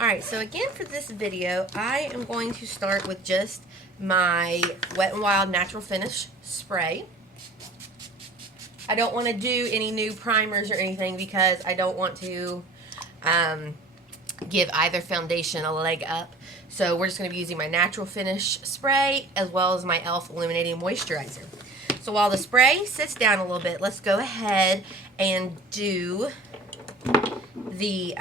Alright, so again for this video, I am going to start with just my Wet n Wild Natural Finish Spray. I don't want to do any new primers or anything because I don't want to give either foundation a leg up. So we're just going to be using my Natural Finish Spray as well as my e.l.f. Illuminating Moisturizer. So while the spray sits down a little bit, let's go ahead and do the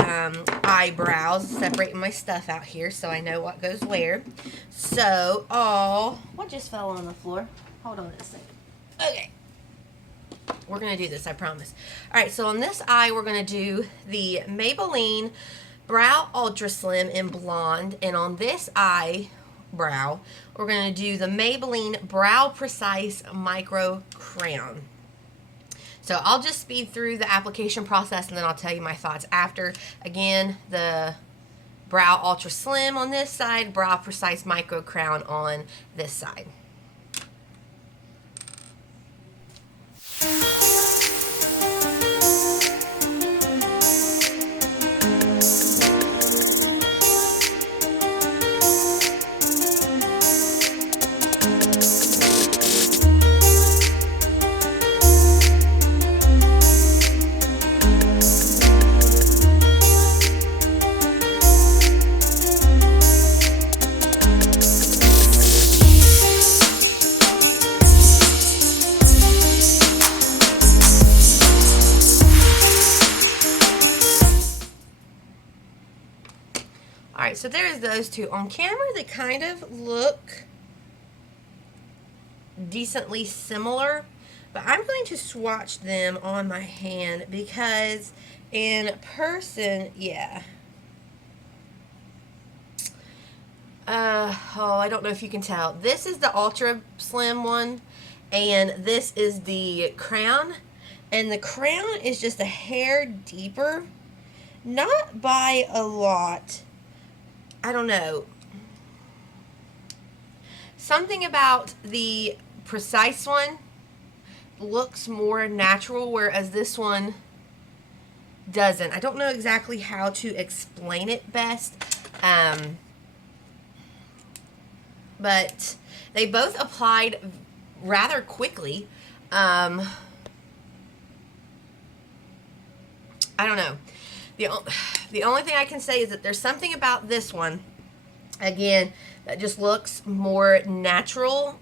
eyebrows, separating my stuff out here so I know what goes where. So, what just fell on the floor? Hold on a second. Okay. We're going to do this, I promise. Alright, so on this eye, we're going to do the Maybelline Brow Ultra Slim in Blonde. And on this eyebrow, we're going to do the Maybelline Brow Precise Micro Crayon. So I'll just speed through the application process and then I'll tell you my thoughts after. Again, the Brow Ultra Slim on this side, Brow Precise Micro Crayon on this side. Alright, so there's those two. On camera, they kind of look decently similar, but I'm going to swatch them on my hand because in person, yeah. I don't know if you can tell. This is the Ultra Slim one, and this is the Crayon, and the Crayon is just a hair deeper, not by a lot. I don't know. Something about the Precise one looks more natural, whereas this one doesn't. I don't know exactly how to explain it best. But they both applied rather quickly. I don't know. The only thing I can say is that there's something about this one, again, that just looks more natural.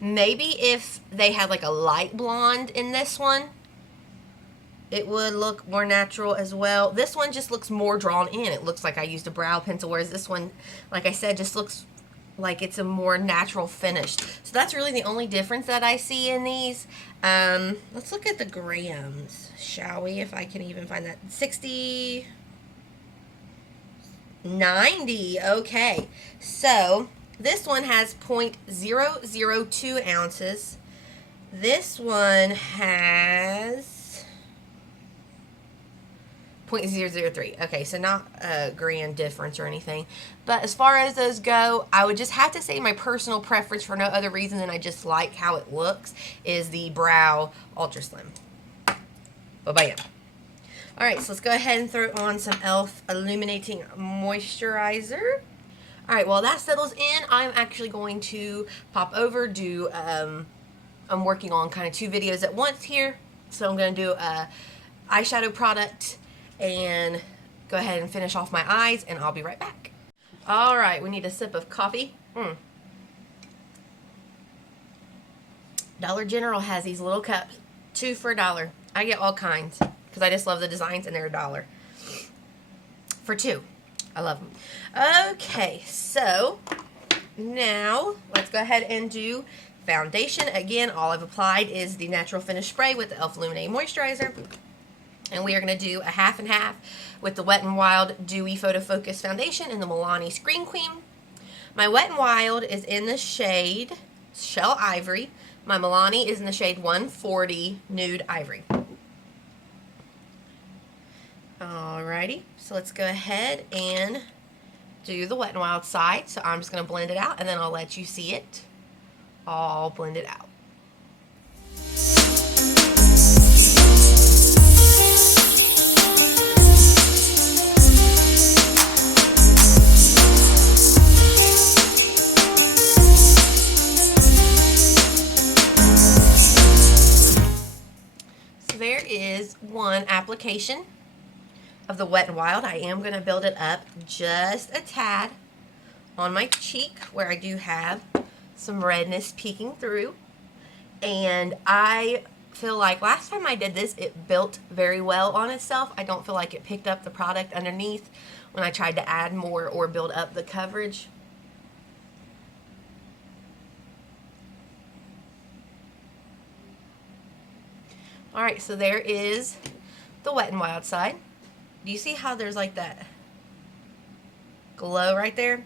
Maybe if they had like a light blonde in this one, it would look more natural as well. This one just looks more drawn in. It looks like I used a brow pencil, whereas this one, like I said, just looks like it's a more natural finish. So that's really the only difference that I see in these. Let's look at the grams, shall we? If I can even find that. 60, 90. Okay. So this one has 0.002 ounces. This one has 0.003. Okay, so not a grand difference or anything. But as far as those go, I would just have to say my personal preference, for no other reason than I just like how it looks, is the Brow Ultra Slim. Bam. Alright, so let's go ahead and throw on some e.l.f. Illuminating Moisturizer. Alright, while that settles in, I'm actually going to pop over, I'm working on kind of two videos at once here. So I'm going to do a eyeshadow product and go ahead and finish off my eyes, and I'll be right back. Alright, we need a sip of coffee. Dollar General has these little cups, 2 for $1. I get all kinds because I just love the designs, and they're $1 for 2. I love them. Okay, so now let's go ahead and do foundation. Again, all I've applied is the Natural Finish Spray with the e.l.f. Illuminating Moisturizer. And we are going to do a half and half with the Wet n Wild Dewy Photofocus Foundation and the Milani Screen Queen. My Wet n Wild is in the shade Shell Ivory. My Milani is in the shade 140 Nude Ivory. Alrighty, so let's go ahead and do the Wet n Wild side. So I'm just going to blend it out, and then I'll let you see it all blended out. there is one application of the Wet n Wild. I am going to build it up just a tad on my cheek where I do have some redness peeking through. And I feel like last time I did this, it built very well on itself. I don't feel like it picked up the product underneath when I tried to add more or build up the coverage. Alright, so there is the Wet n Wild side. Do you see how there's like that glow right there?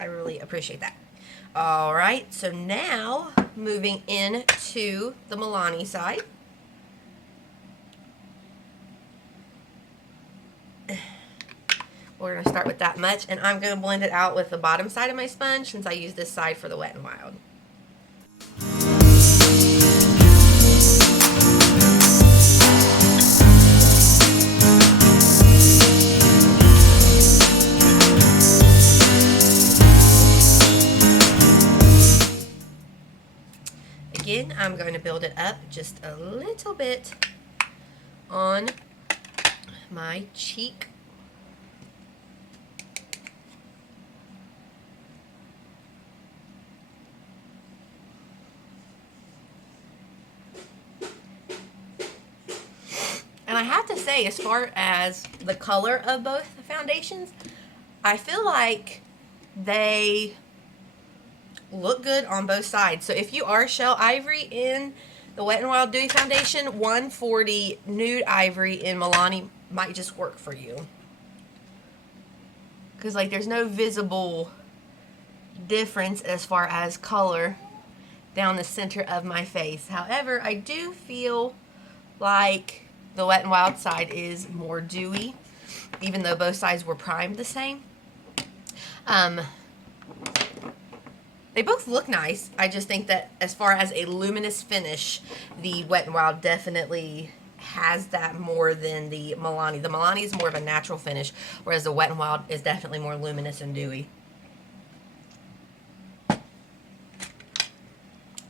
I really appreciate that. Alright, so now moving into the Milani side. We're going to start with that much, and I'm going to blend it out with the bottom side of my sponge since I use this side for the Wet n Wild. Again, I'm going to build it up just a little bit on my cheek. And I have to say, as far as the color of both foundations, I feel like they look good on both sides. So if you are shell ivory in the Wet n Wild Dewy foundation, 140 nude ivory in Milani might just work for you. Because like there's no visible difference as far as color down the center of my face. However, I do feel like the Wet n Wild side is more dewy, even though both sides were primed the same. They both look nice. I just think that as far as a luminous finish, the Wet n Wild definitely has that more than the Milani. The Milani is more of a natural finish, whereas the Wet n Wild is definitely more luminous and dewy.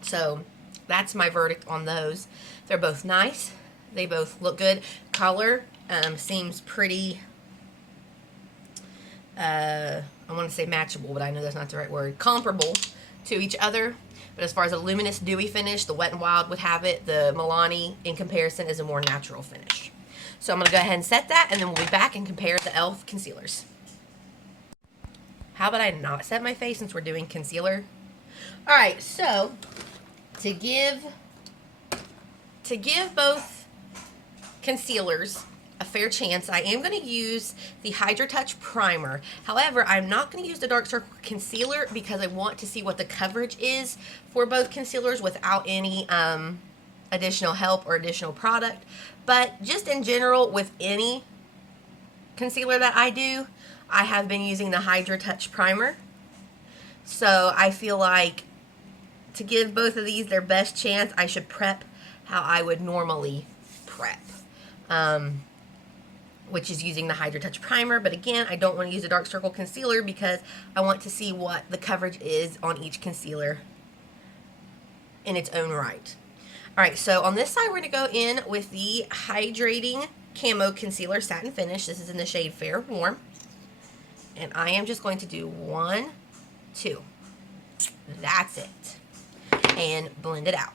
So that's my verdict on those. They're both nice. They both look good. Color seems pretty, I want to say matchable, but I know that's not the right word. Comparable to each other. But as far as a luminous, dewy finish, the Wet n Wild would have it. The Milani, in comparison, is a more natural finish. So I'm going to go ahead and set that, and then we'll be back and compare the e.l.f. concealers. How about I not set my face since we're doing concealer? Alright, so to give both concealers a fair chance, I am going to use the Hydratouch Primer. However, I'm not going to use the Dark Circle Concealer because I want to see what the coverage is for both concealers without any additional help or additional product. But just in general, with any concealer that I do, I have been using the Hydratouch Primer. So I feel like to give both of these their best chance, I should prep how I would normally prep. Which is using the Hydratouch Primer. But again, I don't want to use a Dark Circle Concealer because I want to see what the coverage is on each concealer in its own right. Alright, so on this side, we're going to go in with the Hydrating Camo Concealer Satin Finish. This is in the shade Fair Warm. And I am just going to do 1, 2. That's it. And blend it out.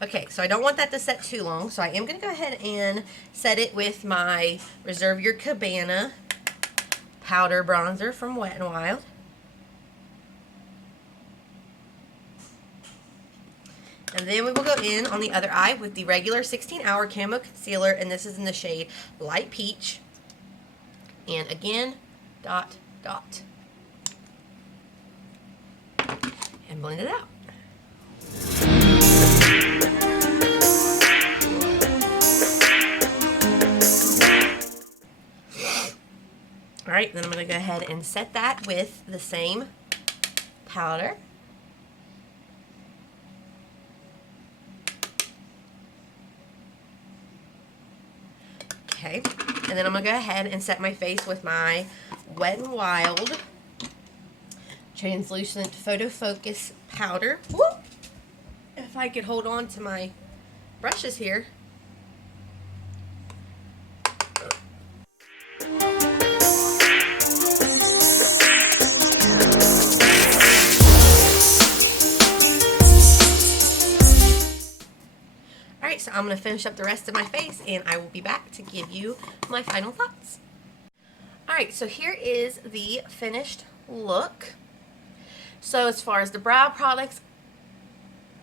Okay, so I don't want that to set too long, so I am going to go ahead and set it with my Reserve Your Cabana Powder Bronzer from Wet n Wild. And then we will go in on the other eye with the regular 16-hour Camo Concealer, and this is in the shade Light Peach. And again, dot, dot. And blend it out. Alright, then I'm going to go ahead and set that with the same powder. Okay, and then I'm going to go ahead and set my face with my Wet n Wild translucent Photofocus powder. Woo! If I could hold on to my brushes here. Alright, so I'm going to finish up the rest of my face and I will be back to give you my final thoughts. Alright, so here is the finished look. So as far as the brow products,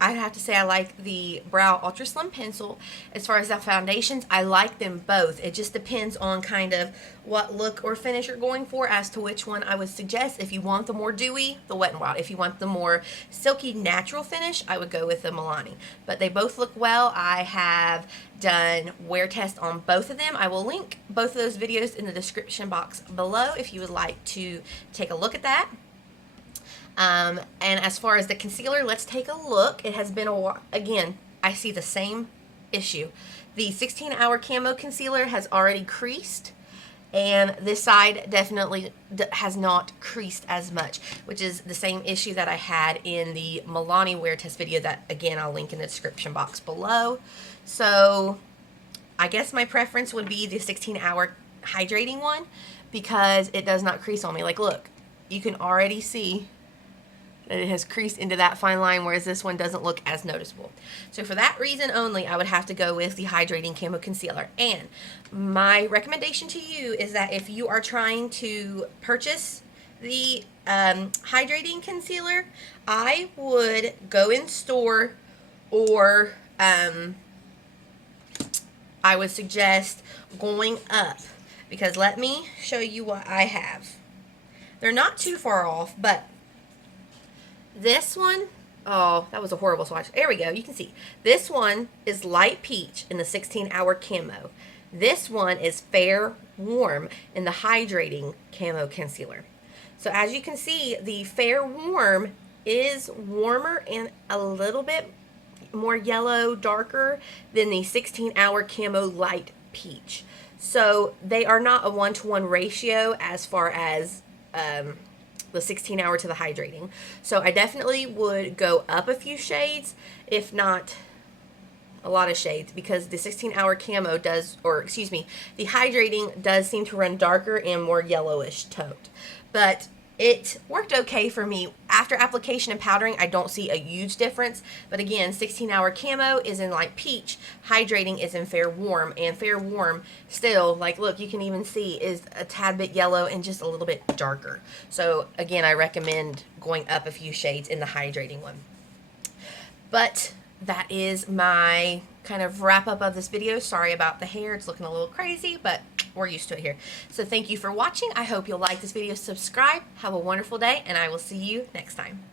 I'd have to say I like the Brow Ultra Slim Pencil. As far as the foundations, I like them both. It just depends on kind of what look or finish you're going for as to which one I would suggest. If you want the more dewy, the Wet n Wild. If you want the more silky natural finish, I would go with the Milani. But they both look well. I have done wear test on both of them. I will link both of those videos in the description box below if you would like to take a look at that. And as far as the concealer, let's take a look. It has been a while. Again, I see the same issue. The 16-hour Camo concealer has already creased, and this side definitely has not creased as much, which is the same issue that I had in the Milani wear test video that, again, I'll link in the description box below. So I guess my preference would be the 16-hour hydrating one because it does not crease on me. Like, look, you can already see that it has creased into that fine line, whereas this one doesn't look as noticeable. So for that reason only, I would have to go with the Hydrating Camo Concealer. And my recommendation to you is that if you are trying to purchase the Hydrating Concealer, I would go in store, or I would suggest going up, because let me show you what I have. They're not too far off, but this one, oh, that was a horrible swatch. There we go. You can see. This one is light peach in the 16-hour Camo. This one is fair warm in the Hydrating Camo Concealer. So as you can see, the fair warm is warmer and a little bit more yellow, darker than the 16-hour Camo light peach. So they are not a 1-to-1 ratio as far as the 16-hour to the hydrating. So I definitely would go up a few shades, if not a lot of shades, because the 16-hour Camo does, or excuse me, the hydrating does seem to run darker and more yellowish toned. But it worked okay for me. After application and powdering, I don't see a huge difference. But again, 16-hour Camo is in light peach. Hydrating is in fair warm. And fair warm still, like, look, you can even see, is a tad bit yellow and just a little bit darker. So again, I recommend going up a few shades in the hydrating one. But that is my kind of wrap up of this video. Sorry about the hair. It's looking a little crazy, but we're used to it here. So thank you for watching. I hope you'll like this video, subscribe, have a wonderful day, and I will see you next time.